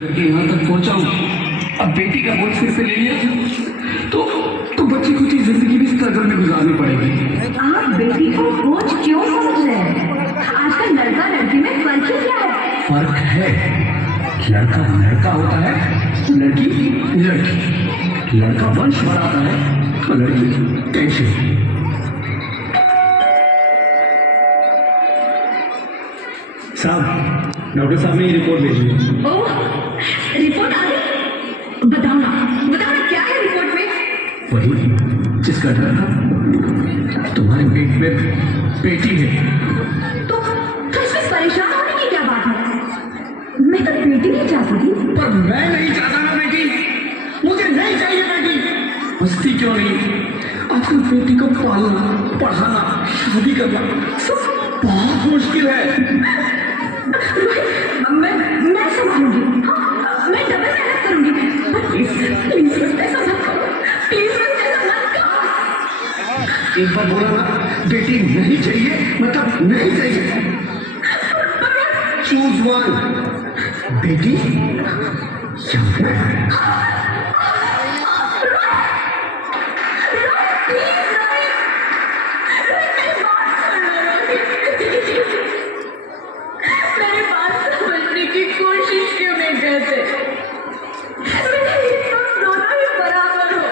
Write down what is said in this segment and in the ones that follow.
करके यहाँ तक पहुँचा हूँ। अब बेटी का बोझ सिर पे ले लिया तो बच्ची को जिंदगी भी स्ट्रगल में गुजारनी पड़ेगी। आप बेटी को बोझ क्यों समझ रहे हैं? आजकल लड़का लड़की में फर्क ही क्या है? फर्क है, लड़का लड़का होता है, लड़की लड़की। लड़का वंश बढ़ाता है तो लड़की टेंशन। साहब, डॉक्टर साहब ने ये रिपोर्ट भेजी है। ओह, रिपोर्ट आ गई? बताओ ना क्या है रिपोर्ट में? वही जिसका डर था, तुम्हारे पेट में बेटी है। तो इसमें परेशान होने की क्या बात है? मैं तो बेटी नहीं चाहती थी। पर मैं नहीं चाहता ना बेटी, मुझे नहीं चाहिए बेटी। मस्ती क्यों नहीं, आजकल बेटी को पालना, पढ़ाना, शादी करना सब बहुत मुश्किल है। मैं संभालूंगी। हाँ, मैं डबल मेहनत करूंगी। प्लीज ऐसा मत करो। प्लीज ऐसा मत करो। एक बार बोला ना, बेटी नहीं चाहिए मतलब नहीं चाहिए। चूज वन, बेटी या मैं। मेरे बात समझने की कोशिश क्यों नहीं करते? मेरे लिए तुम दोनों ही बराबर हो।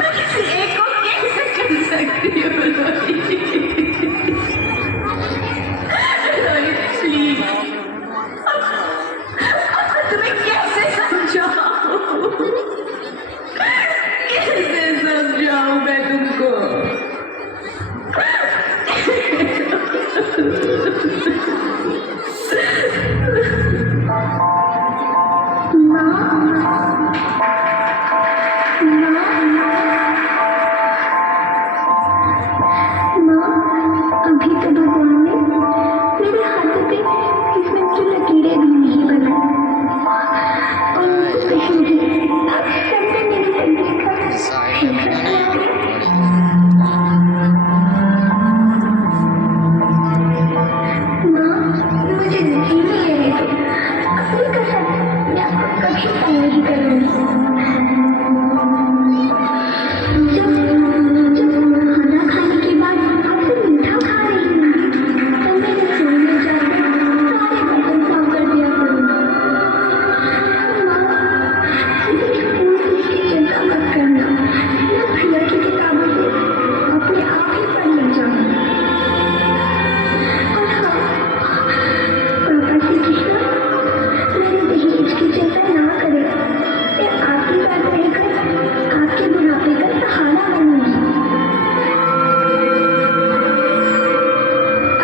मैं किसी एक को कैसे कर सकती हूँ? रोहित, प्लीज। अब मैं तुम्हें कैसे समझाऊँ? कैसे समझाऊँ मैं तुमको? अभी तो भगवान ने मेरे हाथों पे इसमें जो लकीरें भी नहीं बनाई और स्पेशल भी सबने मेरी तकदीर का फैसला किया। माँ, मुझे यकीन नहीं है अपनी कसम मैं आपको कभी तंग नहीं करूँगी। जब खाना खाने के बाद आपसे मीठा खा रही होंगी तो मैं रसोई में जाकर सारे बर्तन साफ कर दिया करूँगी। मुझे स्कूल की चिंता मत करना, मैं भैया की किताबों से अपने आप ही पढ़ ले जाऊँगी। और हाँ, पापा से कहना मेरे दहेज की चिंता ना करें। मैं आपके साथ रहकर आपके बुढ़ापे का सहारा बनूंगी।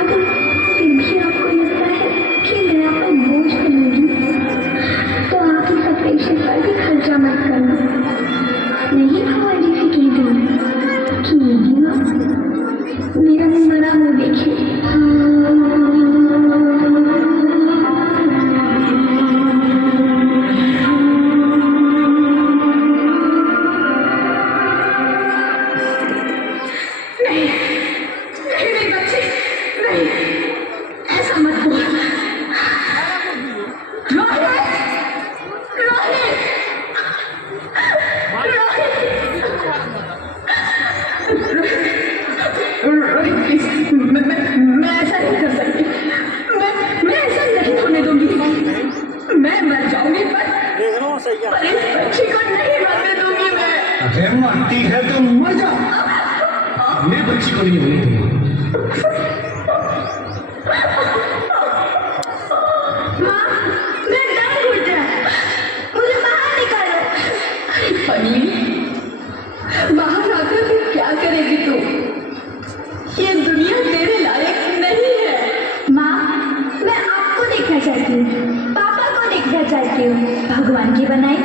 अगर फिर भी आपको लगता है कि मैं आप पर बोझ बनूंगी तो आप इस ऑपरेशन पर भी खर्चा मत करना। नहीं भगवान से कह दूंगी कि मेरी माँ मेरा मरा मुँह देखे। नहीं नहीं बच्चे, नहीं, ऐसा मत बोल। रोहित, रोहित, रोहित, प्लीज, मैं ऐसा नहीं कर सकती। मैं ऐसा नहीं होने दूंगी। मैं मर जाऊंगी पर इस बच्ची को नहीं मरने दूंगी मैं। अरे मरती है तो मर जा, मेरे बच्ची को नहीं होने दूंगा। माँ, मैं डर घुट रहा है, मुझे बाहर निकालो। फनी, बाहर आकर फिर क्या करेगी तू? ये दुनिया तेरे लायक नहीं है। माँ, मैं आपको देखना चाहती हूँ, पापा को देखना चाहती हूँ, भगवान की बनाई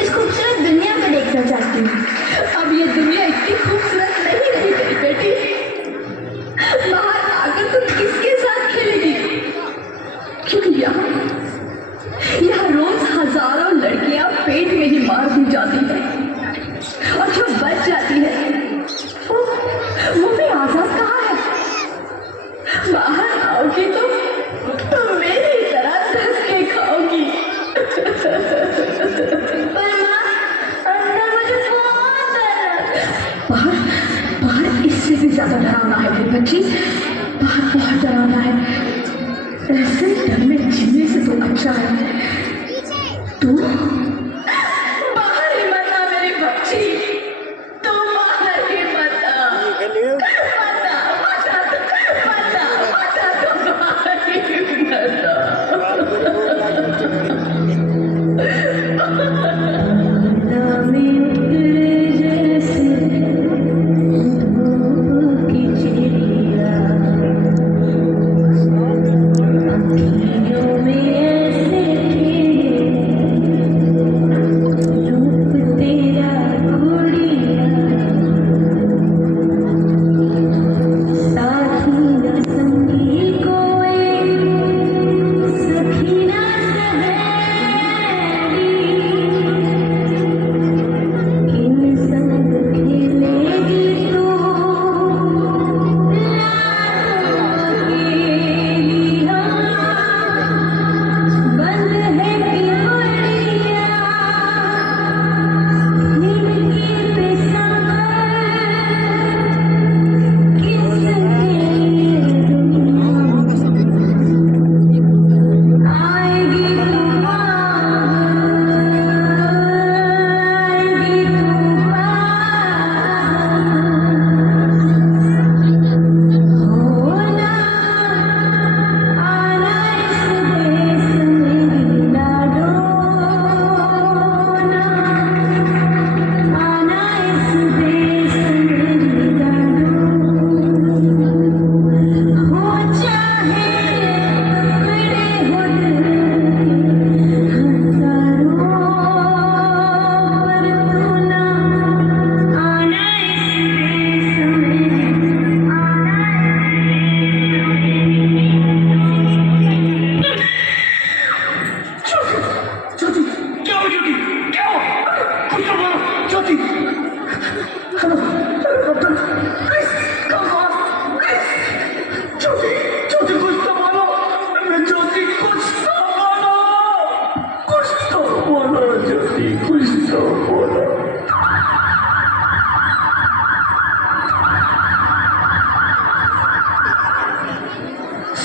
इस खूबसूरत दुनिया को देखना चाहती हूँ। अब ये दुनिया इतनी खूबसूरत नहीं रही तेरी बेटी। बाहर आकर तुम किसके साथ खेलेगी? क्योंकि यहाँ रोज हजारों लड़कियां पेट में ही मार दी जाती है और जो बच जाती है वो भी आजाद कहाँ है? बाहर आओगी तो मेरी तरह धक्के ज्यादा डरावना है मेरी बच्ची, बहुत बहुत डरावना है। ऐसे डर में जीने से तो अच्छा है तू बाहर ही मत आ मेरी बच्ची, तू बाहर ही मत आ, मत आ, मत आ, मत आ, मत आ, तू बाहर ही मत आ।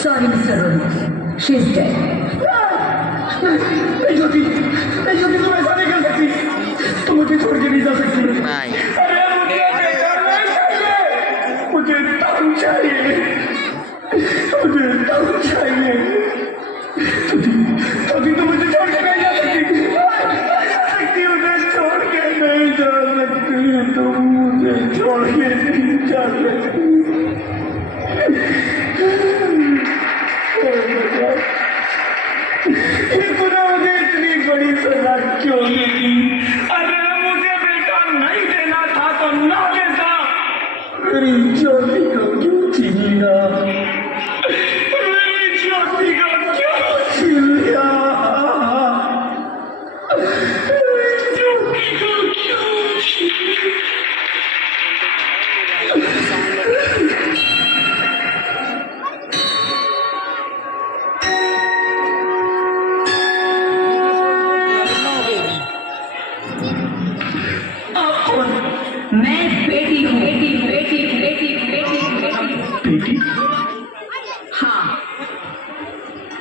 Sorry, Mr. Rohit. She's dead. नहीं ज्योति, नहीं ज्योति, तुम ऐसा नहीं कर सकती, तुम मुझे छोड़ के नहीं जा सकती। अरे मुझे ताऊ चाहिए, मुझे ताऊ चाहिए। ज्योति, तुम मुझे छोड़ के नहीं जा सकती, मुझे छोड़ के नहीं जा सकती, तुम मुझे छोड़ के नहीं जा सकती। मुझे इतनी बड़ी सजा क्यों दी? अरे मुझे बेटा नहीं देना था तो ना देता, मेरी ज्योति को क्यों छीना, मेरी ज्योति को क्यों छीन लिया, मेरी ज्योति को क्यों छीन लिया? मैं बेटी हूँ, बेटी बेटी बेटी बेटी बेटी बेटी? हाँ,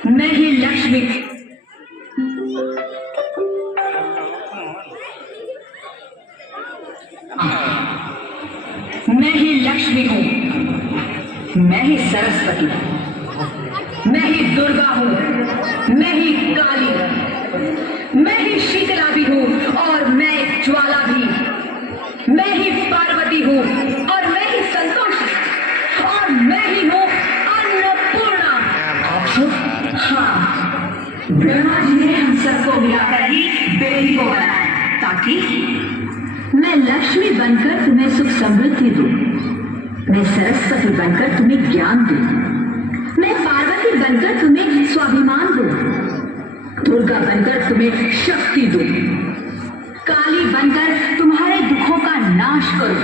मैं ही लक्ष्मी। मैं ही लक्ष्मी हूँ, मैं ही सरस्वती, मैं ही दुर्गा हूँ, मैं ही काली, मैं ही शीतला भी हूँ और मैं ज्वाला भी, मैं ही पार्वती हूँ और मैं ही संतोषी और मैं ही हूँ अन्नपूर्णा। हाँ, ब्रह्मा जी ने हम सबको मिलाकर ही बेटी को बनाया ताकि मैं लक्ष्मी बनकर तुम्हें सुख समृद्धि दूं, मैं सरस्वती बनकर तुम्हें ज्ञान दूं, मैं पार्वती बनकर तुम्हें स्वाभिमान दूं, दुर्गा बनकर तुम्हें शक्ति दूं, काली बनकर तुम्हारे दुखों का नाश करूं,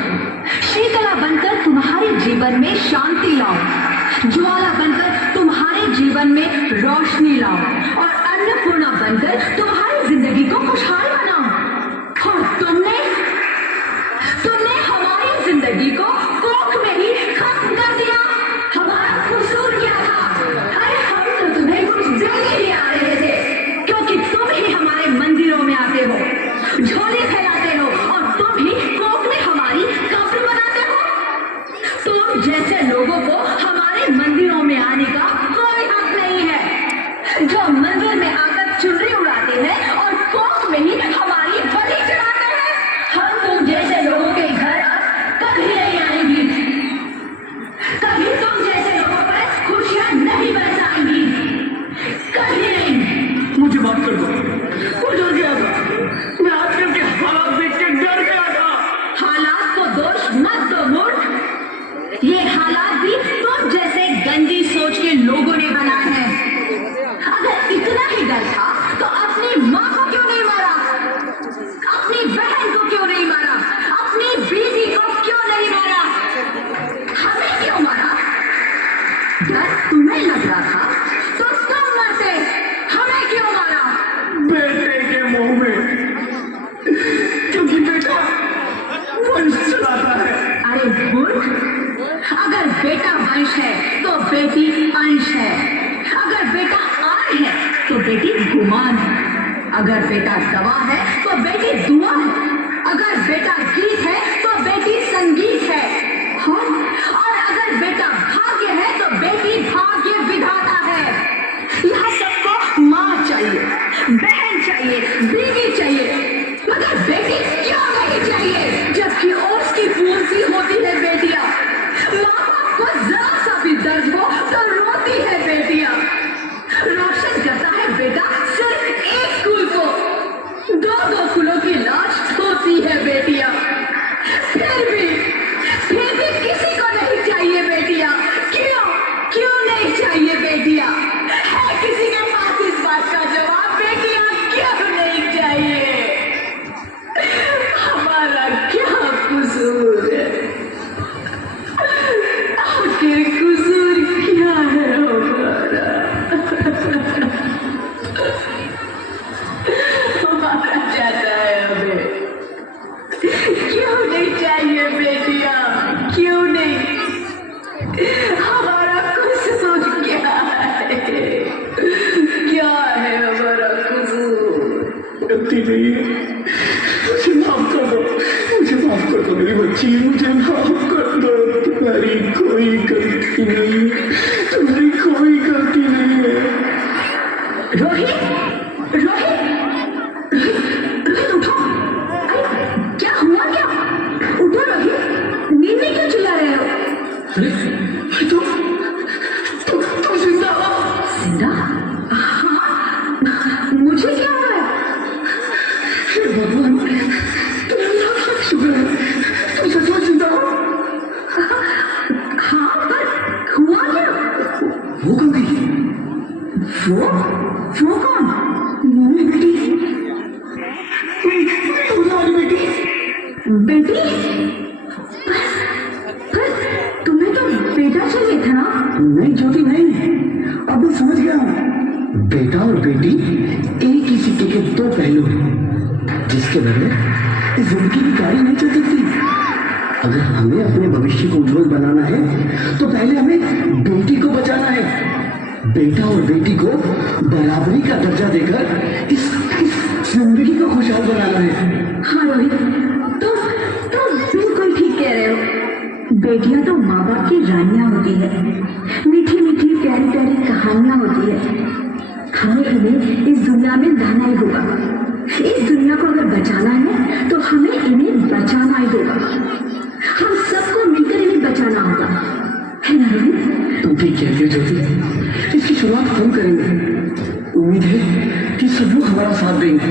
शीतला बनकर तुम्हारे जीवन में शांति लाऊं, ज्वाला बनकर तुम्हारे जीवन में रोशनी लाऊं और अन्नपूर्णा बनकर तुम्हारी जिंदगी को खुशहाल बनाऊं। और तुमने हमारी जिंदगी को कोख में ही में आकर चुनरी उड़ाते हैं और कोख में ही हमारी बलि चढ़ाते हैं। हम तुम जैसे लोगों के घर कभी नहीं आएंगी, कभी तुम जैसे लोगों पर खुशियां नहीं बरसाएंगी, कभी नहीं। मुझे माफ कर दो, वो डर गया था। मैं आजकल के हालात देख के डर गया था। हालात को दोष मत दो मूर्ख, ये हालात भी तुम जैसे गंदी सोच के लोगों ने बनाए हैं। अगर इतना ही डर था तो अपनी माँ को क्यों नहीं मारा, अपनी बहन को क्यों नहीं मारा, अपनी बीवी को क्यों नहीं मारा, हमें क्यों मारा? डर तुम्हें लग रहा था तो तुम मरते, हमें क्यों मारा? बेटे के मुंह में, क्योंकि बेटा वंश चलाता है। अरे मूर्ख, अगर बेटा वंश है तो बेटी अंश है, अगर बेटा आन है तो बेटी गुमान है, अगर बेटा दवा है तो बेटी दुआ है, अगर बेटा गीत है तो बेटी संगीत है, हाँ? और अगर बेटा भाग्य है तो बेटी भाग्य विधाता है। यहाँ सबको माँ चाहिए, बहन चाहिए, बीवी चाहिए, मगर बेटी क्यों नहीं चाहिए? जबकि उसकी पूर्ति होती है बेटियां। माँ बाप को जरा सा भी दर्द हो तो रोती है बेटियां। रोशन करता है बेटा सिर्फ एक कुल को, दो कुलों की लाश धोती है बेटियां। फिर भी किसी को नहीं चाहिए बेटियां। क्यों नहीं चाहिए बेटियां? है किसी के पास इस बात का जवाब? बेटियां क्यों नहीं चाहिए? हमारा क्या कसूर है? आखिर कसूर क्या है हमारा? हमारा जाता है हमें। क्यों नहीं चाहिए बेटियां? क्यों नहीं? हमारा कसूर क्या है? क्या है हमारा कसूर? गलती नहीं है, मुझे माफ कर दो, मुझे माफ कर दो मेरी बच्ची, मुझे माफ कर दो। तुम्हारी कोई गलती नहीं है, तुम्हारी कोई गलती नहीं है। रोहित, उठो। अरे क्या हुआ क्या? उठो रोहित, नींद में क्यों चिल्ला रहे हो? अरे तुम जिंदा हो? जिंदा? हाँ, मुझे क्या हुआ है? हे भगवान, तुम्हारा शुक्र है, तुम सचमुच जिंदा हो। हाँ, पर हुआ क्या? वो कौन गई? वो कौन? मेरी बेटी। होने वाली बेटी। बेटी? पर तुम्हें तो बेटा चाहिए था ना? नहीं ज्योति नहीं, अब मैं समझ गया हूँ। बेटा और बेटी एक ही सिक्के के दो पहलू हैं, जिसके बगैर इस जिंदगी की गाड़ी नहीं चल सकती। अगर हमें अपने भविष्य को उज्जवल बनाना है तो पहले हमें बेटी को बचाना है। बेटा और बेटी को बराबरी का दर्जा देकर इस जिंदगी को खुशहाल बनाना है। हाँ रोहित, तुम बिल्कुल ठीक कह रहे हो। बेटियां तो माँ बाप की रानियां होती है, मीठी मीठी प्यारी प्यारी कहानियां होती है। हमें इस दुनिया में लाना ही होगा। इस दुनिया को अगर बचाना है तो हमें इन्हें बचाना ही होगा। हम सबको मिलकर इन्हें बचाना होगा, है ना रोहित? तुम ठीक कहती हो ज्योति, इसकी शुरुआत हम करेंगे। उम्मीद है कि सब लोग हमारा साथ देंगे।